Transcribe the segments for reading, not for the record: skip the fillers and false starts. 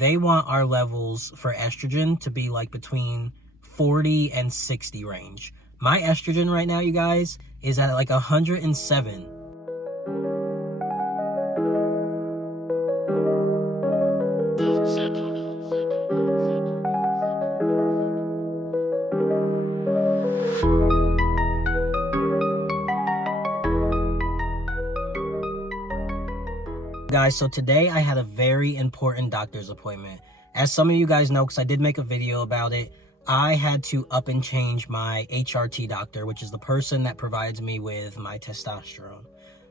they want our levels for estrogen to be like between 40 and 60 range. My estrogen right now, you guys, is at like 107. Guys, so today I had a very important doctor's appointment. As some of you guys know, because I did make a video about it, I had to up and change my HRT doctor, which is the person that provides me with my testosterone.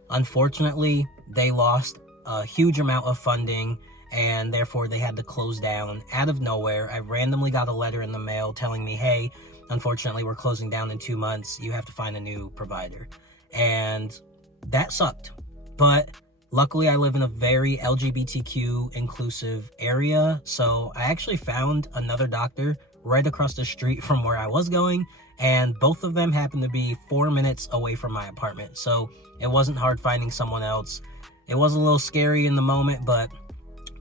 Unfortunately, they lost a huge amount of funding, and therefore they had to close down out of nowhere. I randomly got a letter in the mail telling me, hey, unfortunately, we're closing down in 2 months. You have to find a new provider. And that sucked. But luckily, I live in a very LGBTQ inclusive area, so I actually found another doctor right across the street from where I was going, and both of them happened to be 4 minutes away from my apartment, so it wasn't hard finding someone else. It was a little scary in the moment, but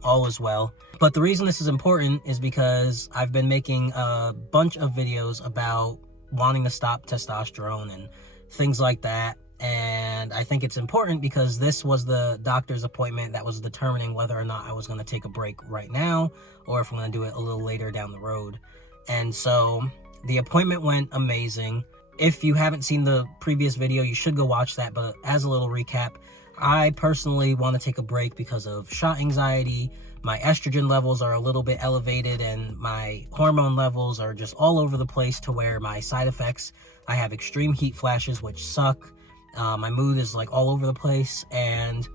all is well. But the reason this is important is because I've been making a bunch of videos about wanting to stop testosterone and things like that. And I think it's important because this was the doctor's appointment that was determining whether or not I was going to take a break right now or if I'm going to do it a little later down the road. And so the appointment went amazing. If you haven't seen the previous video, you should go watch that. But as a little recap, I personally want to take a break because of shot anxiety. My estrogen levels are a little bit elevated and my hormone levels are just all over the place to where my side effects, I have extreme heat flashes, which suck. My mood is like all over the place, and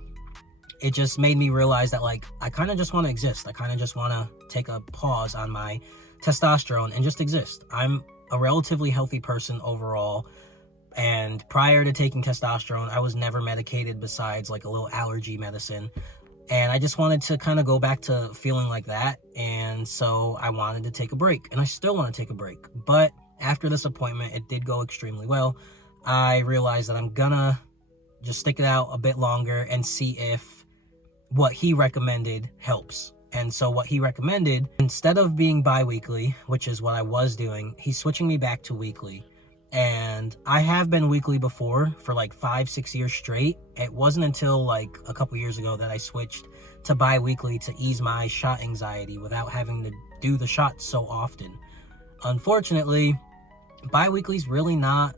it just made me realize that like I kind of just want to exist. I kind of just want to take a pause on my testosterone and just exist. I'm a relatively healthy person overall, and prior to taking testosterone, I was never medicated besides like a little allergy medicine, and I just wanted to kind of go back to feeling like that. And so I wanted to take a break, and I still want to take a break. But after this appointment, it did go extremely well. I realized that I'm gonna just stick it out a bit longer and see if what he recommended helps. And so what he recommended, instead of being bi-weekly, which is what I was doing, he's switching me back to weekly. And I have been weekly before for like 5-6 years straight. It wasn't until like a couple years ago that I switched to bi-weekly to ease my shot anxiety without having to do the shots so often. Unfortunately, bi-weekly is really not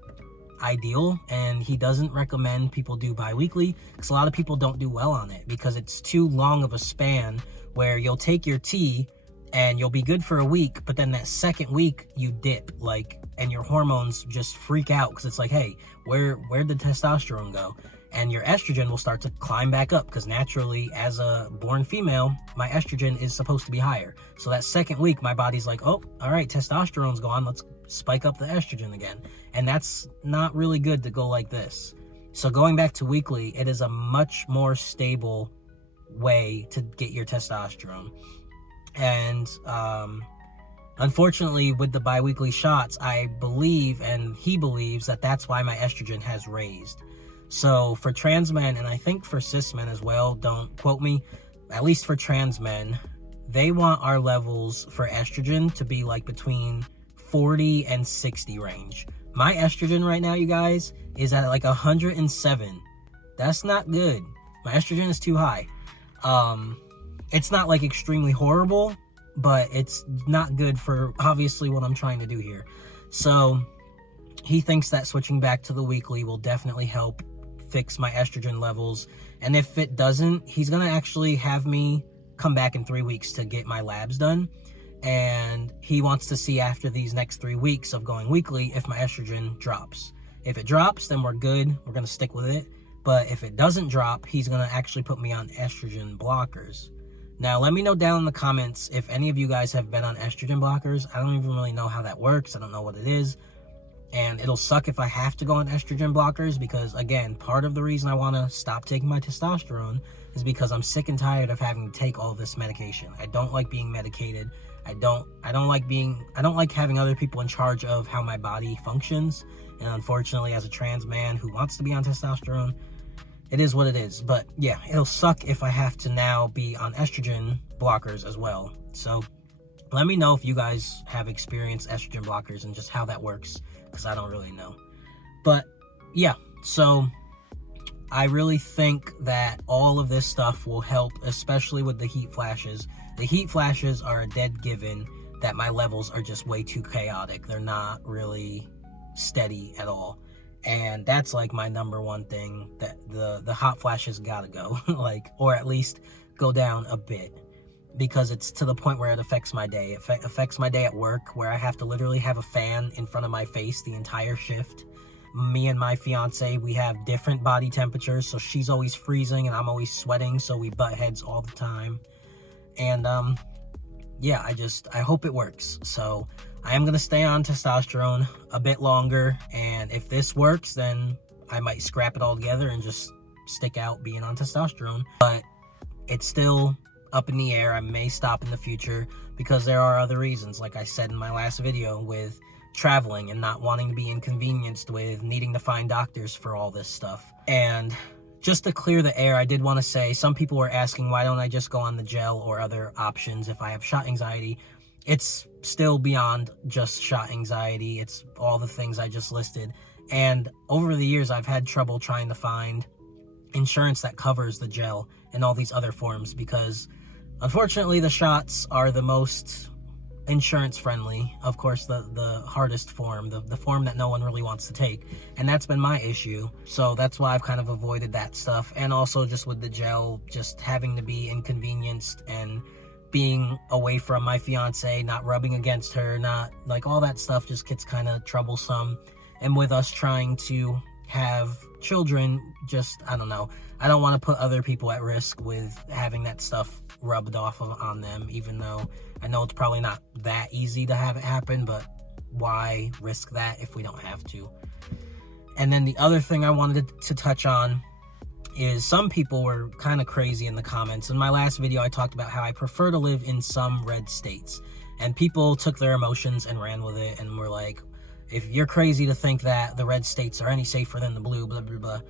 ideal, and he doesn't recommend people do bi-weekly because a lot of people don't do well on it because it's too long of a span where you'll take your T and you'll be good for a week, but then that second week you dip, like, and your hormones just freak out because it's like, hey, where'd the testosterone go? And your estrogen will start to climb back up because naturally, as a born female, my estrogen is supposed to be higher. So that second week, my body's like, oh, all right, testosterone's gone. Let's spike up the estrogen again. And that's not really good to go like this. So going back to weekly, it is a much more stable way to get your testosterone. And unfortunately, with the bi-weekly shots, I believe, and he believes, that that's why my estrogen has raised. So for trans men, and I think for cis men as well, don't quote me, at least for trans men, they want our levels for estrogen to be like between 40 and 60 range. My estrogen right now, you guys, is at like 107. That's not good. My estrogen is too high. It's not like extremely horrible, but it's not good for obviously what I'm trying to do here. So he thinks that switching back to the weekly will definitely help fix my estrogen levels. And if it doesn't, he's gonna actually have me come back in 3 weeks to get my labs done. And he wants to see after these next 3 weeks of going weekly if my estrogen drops. If it drops, then we're good. We're gonna stick with it. But if it doesn't drop, he's gonna actually put me on estrogen blockers. Now, let me know down in the comments if any of you guys have been on estrogen blockers. I don't even really know how that works. I don't know what it is. And it'll suck if I have to go on estrogen blockers because, again, part of the reason I want to stop taking my testosterone is because I'm sick and tired of having to take all this medication. I don't like being medicated. I don't like having other people in charge of how my body functions. And unfortunately, as a trans man who wants to be on testosterone, it is what it is. But yeah, it'll suck if I have to now be on estrogen blockers as well. So let me know if you guys have experienced estrogen blockers and just how that works, because I don't really know. But yeah, so I really think that all of this stuff will help, especially with the heat flashes. The heat flashes are a dead given that my levels are just way too chaotic. They're not really steady at all. And that's like my number one thing, that the hot flashes gotta go, like, or at least go down a bit, because it's to the point where it affects my day. It affects my day at work, where I have to literally have a fan in front of my face the entire shift. Me and my fiance, we have different body temperatures, so she's always freezing and I'm always sweating, so we butt heads all the time. And yeah, I hope it works. So I am gonna stay on testosterone a bit longer, and if this works, then I might scrap it all together and just stick out being on testosterone. But it's still up in the air. I may stop in the future because there are other reasons, like I said in my last video, with traveling and not wanting to be inconvenienced with needing to find doctors for all this stuff. And just to clear the air, I did want to say, some people were asking, why don't I just go on the gel or other options if I have shot anxiety? It's still beyond just shot anxiety. It's all the things I just listed. And over the years, I've had trouble trying to find insurance that covers the gel and all these other forms, because unfortunately the shots are the most insurance friendly. Of course, the hardest form, the form that no one really wants to take, and that's been my issue. So that's why I've kind of avoided that stuff. And also just with the gel, just having to be inconvenienced and being away from my fiance, not rubbing against her, not like all that stuff just gets kind of troublesome. And with us trying to have children, just, I don't know, I don't want to put other people at risk with having that stuff rubbed off on them, even though I know it's probably not that easy to have it happen, but why risk that if we don't have to? And then the other thing I wanted to touch on is, some people were kind of crazy in the comments. In my last video, I talked about how I prefer to live in some red states, and people took their emotions and ran with it and were like, if you're crazy to think that the red states are any safer than the blue, blah, blah, blah.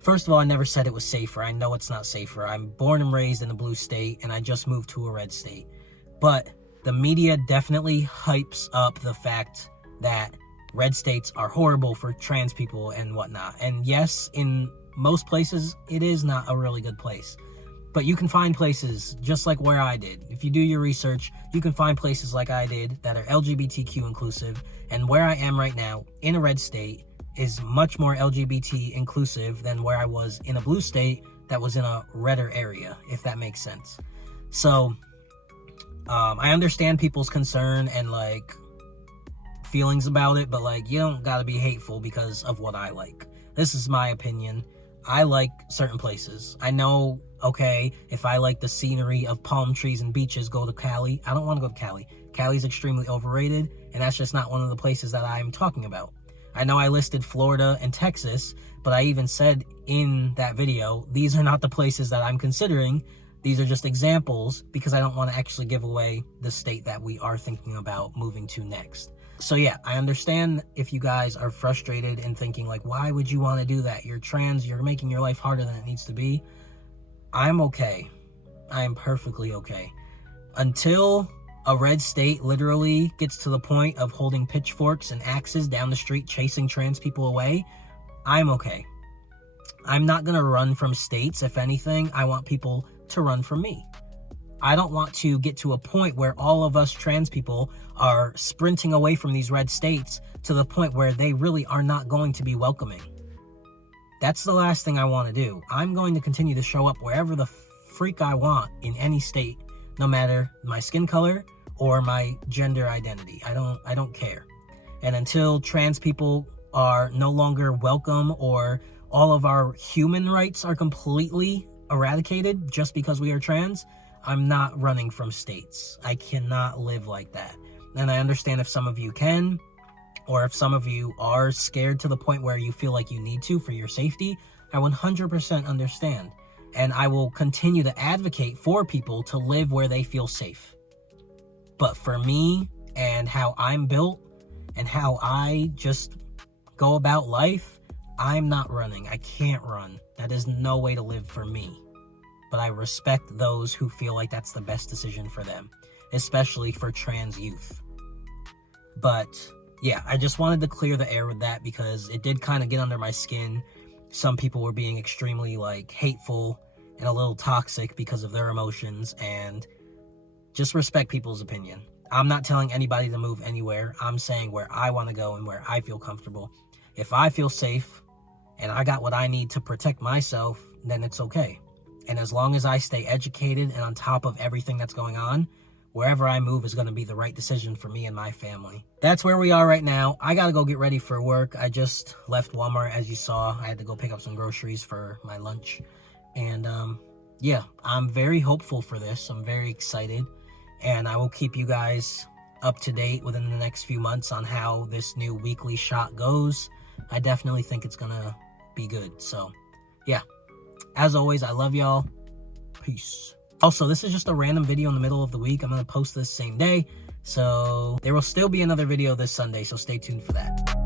First of all, I never said it was safer. I know it's not safer. I'm born and raised in a blue state, and I just moved to a red state. But the media definitely hypes up the fact that red states are horrible for trans people and whatnot. And yes, in most places, it is not a really good place. But you can find places just like where I did. If you do your research, you can find places like I did that are LGBTQ inclusive. And where I am right now, in a red state, is much more LGBT inclusive than where I was in a blue state that was in a redder area, if that makes sense. So, I understand people's concern and, like, feelings about it, but, like, you don't gotta be hateful because of what I like. This is my opinion. I like certain places. I know, okay, if I like the scenery of palm trees and beaches, go to Cali. I don't want to go to Cali. Cali's extremely overrated, and that's just not one of the places that I'm talking about. I know I listed Florida and Texas, but I even said in that video, these are not the places that I'm considering. These are just examples, because I don't want to actually give away the state that we are thinking about moving to next. So yeah, I understand if you guys are frustrated and thinking like, why would you want to do that? You're trans, you're making your life harder than it needs to be. I'm okay. I am perfectly okay. Until a red state literally gets to the point of holding pitchforks and axes down the street chasing trans people away, I'm okay. I'm not going to run from states. If anything, I want people to run from me. I don't want to get to a point where all of us trans people are sprinting away from these red states to the point where they really are not going to be welcoming. That's the last thing I want to do. I'm going to continue to show up wherever the freak I want in any state, no matter my skin color or my gender identity. I don't care. And until trans people are no longer welcome, or all of our human rights are completely eradicated just because we are trans, I'm not running from states. I cannot live like that. And I understand if some of you can, or if some of you are scared to the point where you feel like you need to for your safety. I 100% understand. And I will continue to advocate for people to live where they feel safe. But for me and how I'm built and how I just go about life, I'm not running. I can't run. That is no way to live for me. but I respect those who feel like that's the best decision for them, especially for trans youth. But yeah, I just wanted to clear the air with that because it did kind of get under my skin. Some people were being extremely like hateful and a little toxic because of their emotions, and just respect people's opinion. I'm not telling anybody to move anywhere. I'm saying where I want to go and where I feel comfortable. If I feel safe and I got what I need to protect myself, then it's okay. And as long as I stay educated and on top of everything that's going on, wherever I move is going to be the right decision for me and my family. That's where we are right now. I got to go get ready for work. I just left Walmart, as you saw. I had to go pick up some groceries for my lunch. And yeah, I'm very hopeful for this. I'm very excited. And I will keep you guys up to date within the next few months on how this new weekly shot goes. I definitely think it's going to be good. So yeah, as always, I love y'all. Peace. Also, this is just a random video in the middle of the week. I'm going to post this same day. So there will still be another video this Sunday. So stay tuned for that.